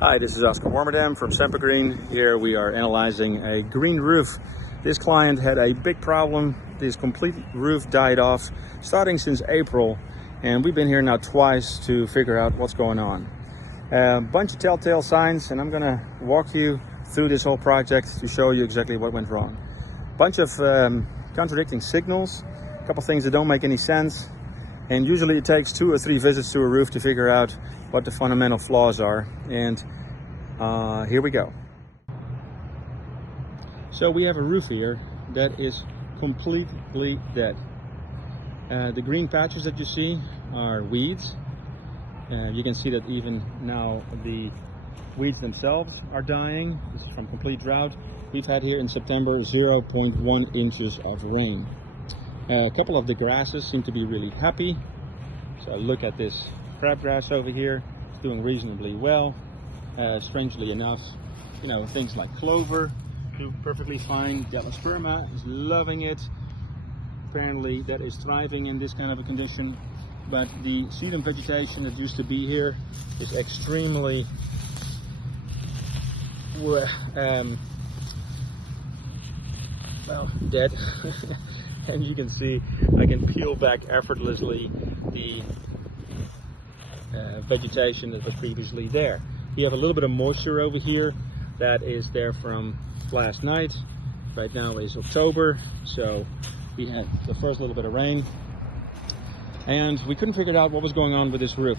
Hi, this is Oscar Warmerdam from Sempergreen. Here we are analyzing a green roof. This client had a big problem. This complete roof died off starting since April, and we've been here now twice to figure out what's going on. A bunch of telltale signs, and I'm gonna walk you through this whole project to show you exactly what went wrong. Bunch of contradicting signals, a couple things that don't make any sense, and usually it takes 2 or 3 visits to a roof to figure out what the fundamental flaws are. And here we go. So we have a roof here that is completely dead. The green patches that you see are weeds. You can see that even now the weeds themselves are dying. This is from complete drought. We've had here in September 0.1 inches of rain. A couple of the grasses seem to be really happy. So look at this crabgrass over here. It's doing reasonably well. Strangely enough, you know, things like clover do perfectly fine. Delosperma is loving it. Apparently that is thriving in this kind of a condition. But the sedum vegetation that used to be here is extremely well, dead. And you can see I can peel back effortlessly the vegetation that was previously there. We have a little bit of moisture over here that is there from last night. Right now is October, so we had the first little bit of rain, and we couldn't figure out what was going on with this roof.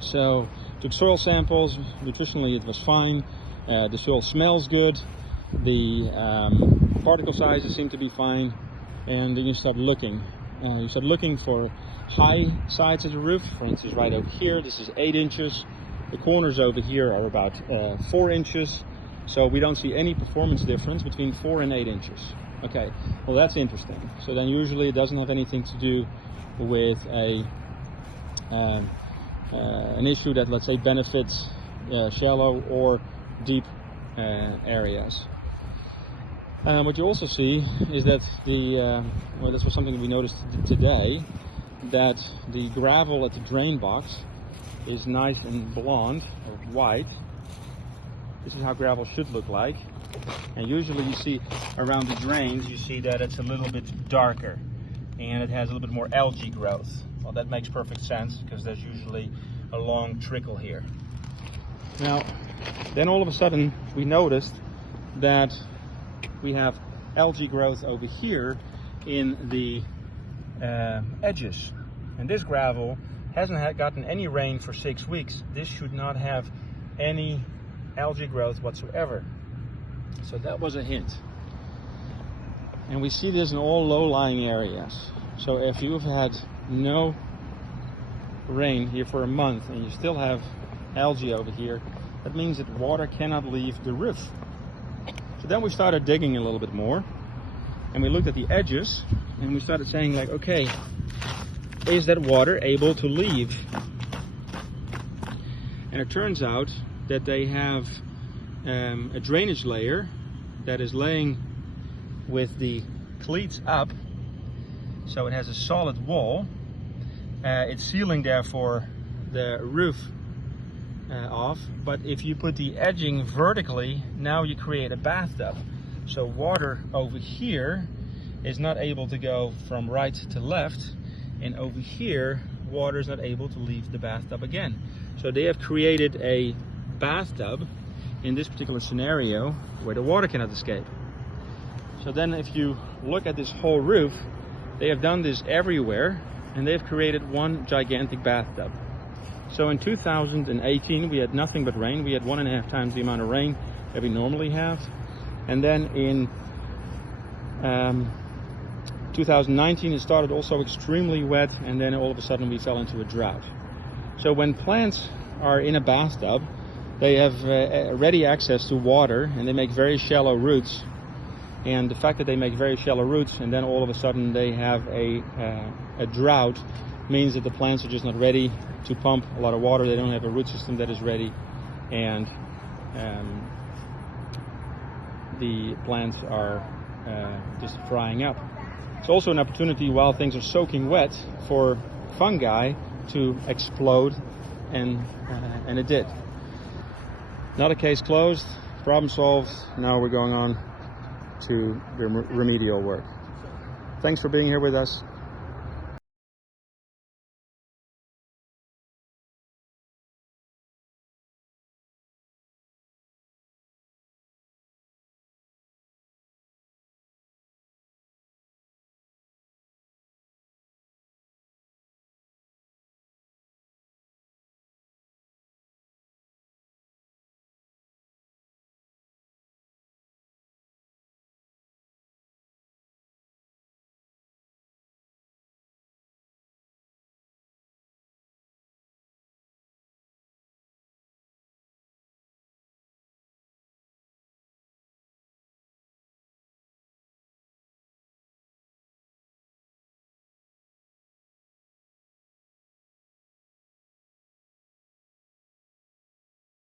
So took soil samples. Nutritionally it was fine. The soil smells good. The particle sizes seem to be fine. And then you start looking. You start looking for high sides of the roof. For instance, right over here, this is 8 inches. The corners over here are about 4 inches. So we don't see any performance difference between 4 and 8 inches. Okay, well that's interesting. So then usually it doesn't have anything to do with an issue that, let's say, benefits shallow or deep areas. What you also see is that well, this was something we noticed today, that the gravel at the drain box is nice and blonde or white. This is how gravel should look like. And usually you see around the drains, you see that it's a little bit darker and it has a little bit more algae growth. Well, that makes perfect sense because there's usually a long trickle here. Now, then all of a sudden we noticed that we have algae growth over here in the edges, and this gravel hasn't gotten any rain for 6 weeks. This should not have any algae growth whatsoever. So that was a hint, and we see this in all low-lying areas. So if you've had no rain here for a month and you still have algae over here, that means that water cannot leave the roof. So then we started digging a little bit more, and we looked at the edges, and we started saying, like, okay, is that water able to leave? And it turns out that they have a drainage layer that is laying with the cleats up, so it has a solid wall. It's sealing therefore the roof off, but if you put the edging vertically, now you create a bathtub. So water over here is not able to go from right to left, and over here water is not able to leave the bathtub again. So they have created a bathtub in this particular scenario where the water cannot escape. So then if you look at this whole roof, they have done this everywhere, and they've created one gigantic bathtub. So in 2018 we had nothing but rain. We had 1.5 times the amount of rain that we normally have. And then in 2019 it started also extremely wet, and then all of a sudden we fell into a drought. So when plants are in a bathtub, they have ready access to water, and they make very shallow roots. And the fact that they make very shallow roots and then all of a sudden they have a drought means that the plants are just not ready to pump a lot of water. They don't have a root system that is ready, and the plants are just drying up. It's also an opportunity while things are soaking wet for fungi to explode, and it did. Not a case closed, problem solved. Now we're going on to the remedial work. Thanks for being here with us.